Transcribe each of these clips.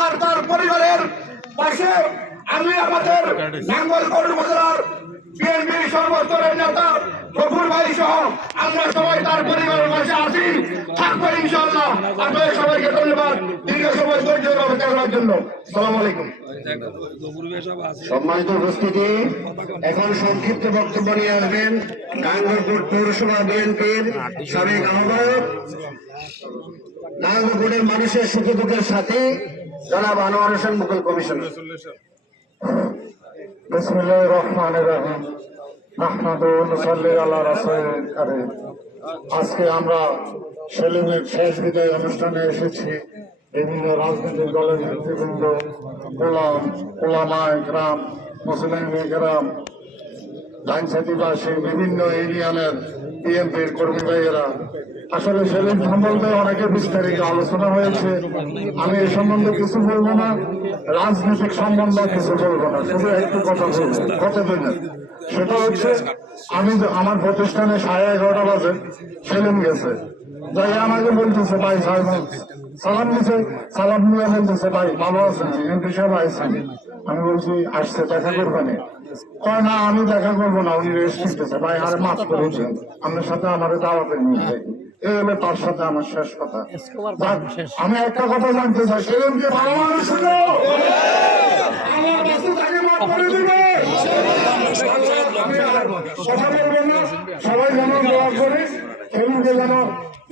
আর তার পরিবারের পাশে আমি আমাদের নাঙ্গলকোট উপজেলার বিএনপির সর্বস্তরের নেতা গফুর ভাই সহ আমরা সবাই তার পরিবারের পাশে আছি, থাকবো ইনশাআল্লাহ। আপনাদের সবাইকে ধন্যবাদ দীর্ঘ সময় ধৈর্য অপেক্ষা করার জন্য। আসসালামু আলাইকুম। সম্মানিত উপস্থিতি, এখন সংক্ষিপ্ত বক্তব্য নিয়ে আসবেন নাঙ্গলকোট পৌরসভা বিএনপির সাবেক আহ্বায়ক, নাঙ্গলকোটের মানুষের সুখ দুঃখের সাথে জনাব আনোয়ার হোসেন মুকুল কমিশনার। বিসমিল্লাহির রহমানির রহিম। নাহমাদু ওয়া নুসাল্লি আলা রাসূলিল কারীম। আজকে আমরা সেলিমের শেষ বিদায় অনুষ্ঠানে এসেছি। বিভিন্ন রাজনৈতিক দলের নেতৃবৃন্দ, ওলামায়ে কেরাম, মুসলিম কেরাম, লাইনসাথীবাসী, বিভিন্ন ইউনিয়নের বিএনপির কর্মী ভাইয়েরা। আসলে সেলিম সম্বন্ধে অনেকে বিস্তারিত আলোচনা হয়েছে। আমি এ সম্বন্ধে কিছু বলবো না, রাজনৈতিক সম্বন্ধে কিছু বলবো না, শুধু একটু কথা বলবো কতদিনের। সেটা হচ্ছে আমি আমার প্রতিষ্ঠানে 11:30 বাজে সেলিম গেছে, যাই আমাকে বলতেছে ভাই সালাম দিছে, সালাম নিয়ে বলতেছে ভাই ভালো আছেন, এমপি সাহেব আইসেন। আমি বলছি আসছে, দেখা করবেন? কয় না আমি দেখা করবো না, উনি রেস্ট নিতেছে। ভাই আরে মাফ করেছেন, আপনার সাথে আমার দাওয়াতে নিয়ে যাই। এই হলো তার সাথে আমার শেষ কথা। আমি একটা কথা জানতে চাই, সেলিমকে ভালো মানুষ হলো আমার কাছে তাকে মাফ করে দিবে। কথা বলবো না, সবাই যেন দোয়া করে সেলিমকে যেন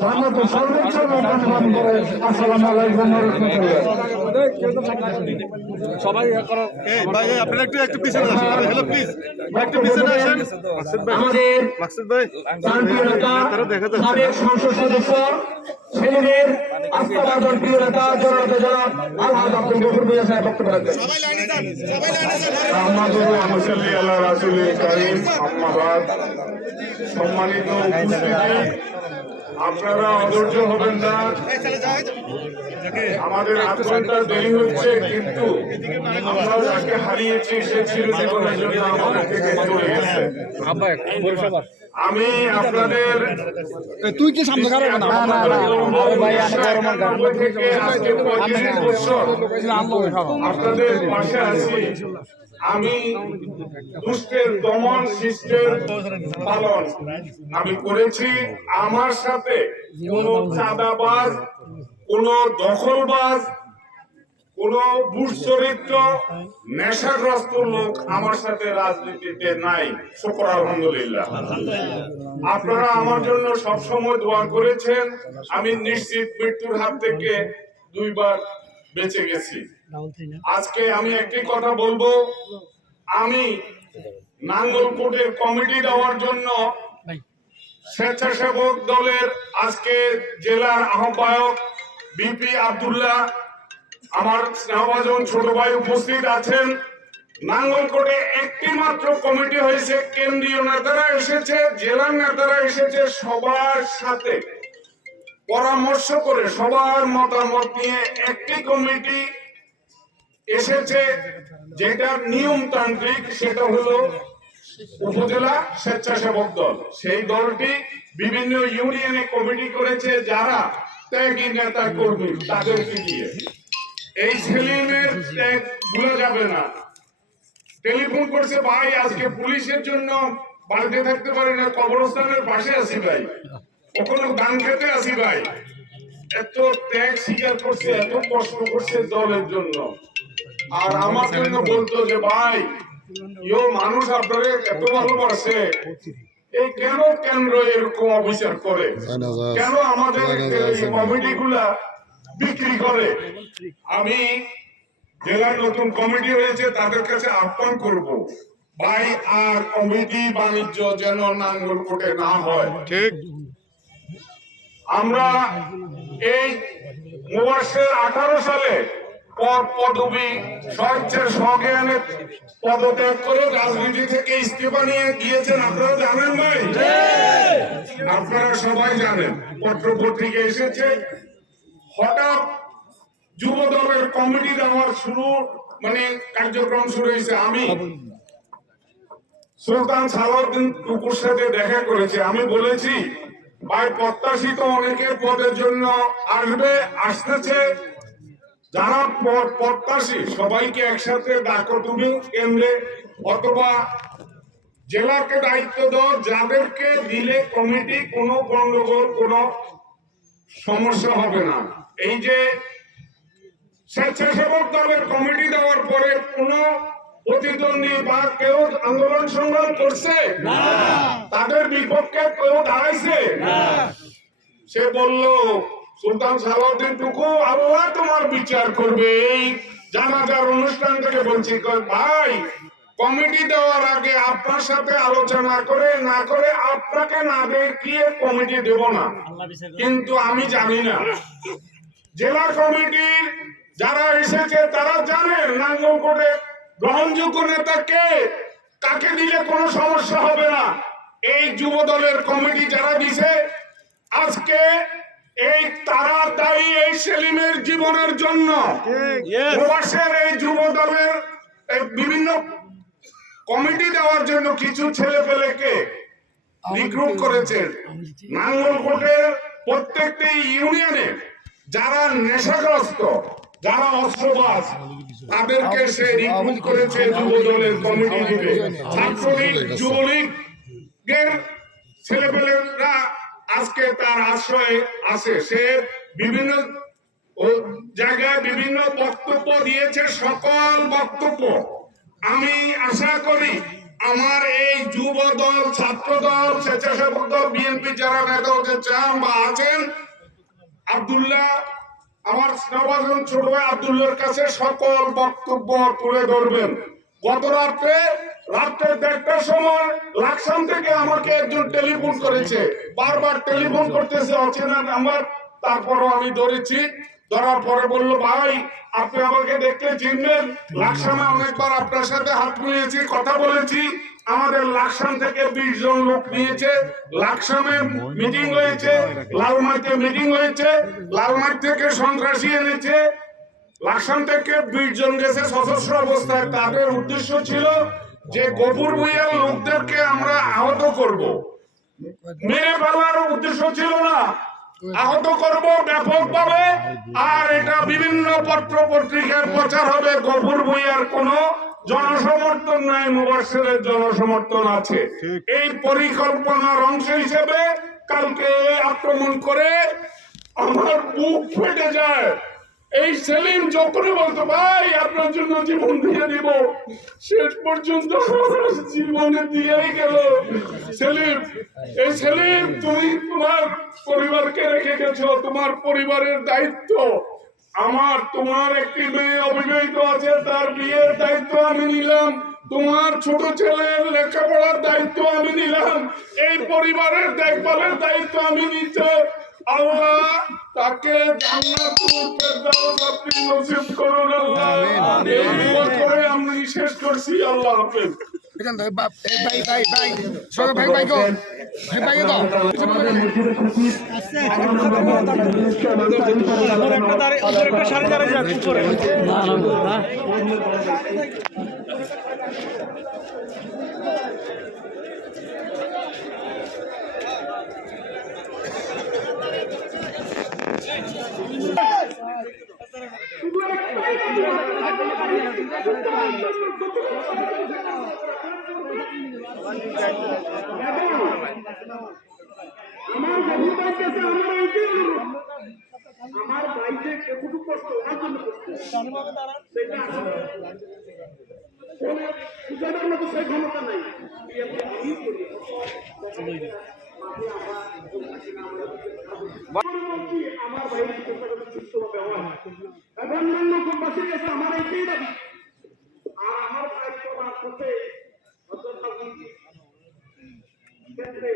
জান্নাতে সর্বোচ্চ সম্মান করে। আসসালামু আলাইকুম ওয়া রাহমাতুল্লাহ। সবাই ভাই আপনারা একটু পিছনে আসুন, হ্যালো প্লিজ একটু পিছনে আসেন। মাকসুদ ভাই সাবেক সংসদ সদস্য সেলিমের আস্থাভাজন প্রিয় নেতা জনতা জনাব আলহাজ আব্দুল গফুর ভাই সাহেব বক্তব্য রাখবেন। সম্মানিত উপস্থিতি, আপনারা অধৈর্য হবেন না, আমাদের 8 ঘন্টা দেরি হচ্ছে, কিন্তু আমরা যাকে হারিয়েছি সে চিরজীবনের জন্য আমাদের থেকে চলে গেছে। আমি আপনাদের তুই কি সামনে খারাপ না থেকে আজকে 35 বছর আপনাদের পাশে আছি। আমি দুষ্টের দমন, শিষ্টের পালন আমি করেছি। আমার সাথে কোন চাঁদাবাজ, কোন দখলবাজ, কোন দুশ্চরিত্র, নেশাগ্রস্ত লোক আমার সাথে রাজনীতিতে নাই। শুকর আলহামদুলিল্লাহ। আপনারা আমার জন্য সবসময় দোয়া করেছেন। আমি নিশ্চিত মৃত্যুর হাত থেকে 2 বার বেঁচে গেছি। আজকে আমি একটি কথা বলবো, আমি নাঙ্গলকোটের কমিটি দেওয়ার জন্য স্বেচ্ছাসেবক দলের আজকে জেলার আহ্বায়ক বিপি আব্দুল্লাহ, আমার স্নেহভাজন ছোট ভাই উপস্থিত আছেন। নাঙ্গলকোটে একটি মাত্র কমিটি হয়েছে, কেন্দ্রীয় নেতারা এসেছে, জেলার নেতারা এসেছে, সবার সাথে পরামর্শ করে সবার মতামত নিয়ে একটি কমিটি এসেছে, যেটা নিয়মতান্ত্রিক, সেটা হলো উপজেলা স্বেচ্ছাসেবক দল। সেই দলটি বিভিন্ন ইউনিয়নে কমিটি করেছে, যারা ত্যাগী নেতা কর্মী তাদেরকে দিয়ে। এই সেলিমের ত্যাগ ভুলা যাবে না। টেলিফোন করছে, ভাই আজকে পুলিশের জন্য বাড়িতে থাকতে পারি না, কবরস্থানের পাশে আছি ভাই, কখনো ধান খেতে আসি ভাই। এত ত্যাগ স্বীকার করছে, এত কষ্ট করছে দলের জন্য। আর আমার জন্য বলতো যে ভাই মানুষ আপনাদের এত ভালোবাসে, এই কেন কেন্দ্র এরকম অবিচার করে, কেন আমাদের কমিটি গুলা বিক্রি করে। আমি জেলার নতুন কমিটি হয়েছে, তাদের কাছে আহ্বান করব, ভাই আর কমিটি বাণিজ্য যেন নাঙ্গলকোটে না হয়। ঠিক। আমরা এই 18 সালে পদবী স্বেচ্ছার স্বজ্ঞানে পদত্যাগ করে রাজনীতি থেকে ইস্তফা নিয়ে গিয়েছেন। আপনারা জানেন ভাই, আপনারা সবাই জানেন, পত্র পত্রিকা এসেছে। হঠাৎ যুব দলের কমিটি দেওয়ার কার্যক্রম শুরু হয়েছে। আমি সুলতান সালাউদ্দিন টুকুর সাথে দেখা করেছি। আমি বলেছি, ভাই প্রত্যাশিত অনেকের পদের জন্য আসতেছে, যারা প্রত্যাশী সবাইকে একসাথে ডাকো তুমি কেন্দ্রে, অথবা জেলাকে দায়িত্ব দাও, যাদেরকে দিলে কমিটি কোনো গন্ডগোল কোনো সমস্যা হবে না। এই যে স্বেচ্ছাসেবক দলের কমিটি দেওয়ার পরে কোনো প্রতিদ্বন্দ্বী বা কেউ আন্দোলন সংগ্রাম করছে তাদের বিপক্ষে কেউ দাঁড়াইছে, সে বলল সুলতান সালাউদ্দিন টুকু আল্লাহ তোমার বিচার করবে। এই জানাজার অনুষ্ঠান থেকে বলছি ভাই, কমিটি দেওয়ার আগে আপনার সাথে আলোচনা করে না করে আপনাকে না দেখিয়ে কমিটি দেব না। কিন্তু আমি জানি না, জেলা কমিটির যারা এসেছে তারা জানে নাঙ্গলকোটে গ্রহণযোগ্য নেতা কে, কাকে দিলে কোনো সমস্যা হবে না। এই যুব দলের কমিটি যারা দিছে আজকে এই তারা দায়ী এই সেলিমের জীবনের জন্য। প্রবাসের এই যুব দলের বিভিন্ন কমিটি দেওয়ার জন্য কিছু ছেলে পেলেকে রিক্রুট করেছেন। নাঙ্গলকোটের প্রত্যেকটি ইউনিয়নে যারা নেশাগ্রস্ত, যারা অস্ত্রবাজ, তাদেরকে সে রিক্রুট করেছে যুব দলের কমিটি দিবে। ছাত্রলীগ যুবলীগের ছেলেপেলেরা আজকে তার আশ্রয়ে আছে। সে বিভিন্ন জায়গায় বিভিন্ন বক্তব্য দিয়েছে, সকল বক্তব্য আমি আশা করি আমার এই যুব দল, ছাত্র দল, স্বেচ্ছাসেবক দল, বিএনপি যারা নেতা হতে চান বা আছেন, আব্দুল্লাহ আমার স্নেহভাজন ছোট ভাই আব্দুল্লাহর কাছে সকল বক্তব্য তুলে ধরবেন। গত রাত্রে 1:30টার সময় লাকসাম থেকে আমাকে একজন টেলিফোন করেছে, বারবার টেলিফোন করতেছে অচেনা নাম্বার, তারপরও আমি ধরেছি। ধরার পরে বলল ভাই আপনি আমাকে দেখলে চিনবেন, লাকসামে অনেকবার আপনার সাথে হাত মিলিয়েছি, কথা বলেছি। আমাদের লাকসাম থেকে 20 জন লোক নিয়েছে, লাকসামে মিটিং হয়েছে, লালমাইতে মিটিং হয়েছে, লালমাই থেকে সন্ত্রাসী এনেছে, লাকসাম থেকে 20 জন গেছে সশস্ত্র অবস্থায়। তাদের উদ্দেশ্য ছিল যে গফুর ভূঁইয়ার লোকদেরকে আমরা আহত করব, মেরে ফেলার উদ্দেশ্য ছিল না, আহত করব ব্যাপকভাবে। আর এটা বিভিন্ন পত্র পত্রিকার প্রচার হবে গফুর ভূঁইয়ার কোনো জনসমর্থন নাই, মুবাশশিরের জনসমর্থন আছে। এই পরিকল্পনার অংশ হিসেবে কালকে আক্রমণ করে আমার বুক ফেটে যায়। এই সেলিম যখনই বলতো ভাই আপনার জন্য জীবন দিয়ে দিব, শেষ পর্যন্ত জীবনে দিয়েই গেল। সেলিম, এই সেলিম তুমি তোমার পরিবারকে রেখে গেছো, তোমার পরিবারের দায়িত্ব আমার। তোমার একটি মেয়ে অবিবাহিত আছে, তার বিয়ের দায়িত্ব আমি নিলাম, তোমার ছোট ছেলের লেখাপড়ার দায়িত্ব আমি নিলাম, এই পরিবারের দেখভালের দায়িত্ব আমি নিচ্ছি। আল্লাহ তাকে জান্নাতুল ফেরদাউস আপনি নসিব করুন আল্লাহ। এই দোয়া করে আমি শেষ করছি। আল্লাহ হাফেজ। আমার ভাইকে কতটুকু কষ্ট ওনার জন্য বুঝানোর মতো সেই ক্ষমতা নাই। আমার ভাইয়ের সুস্থভাবে হয় এখন নাঙ্গলকোটবাসীর কাছে আমার এইটাই দাবি। আর আমার ভাই তো রাজপথে ক্ষেত্রে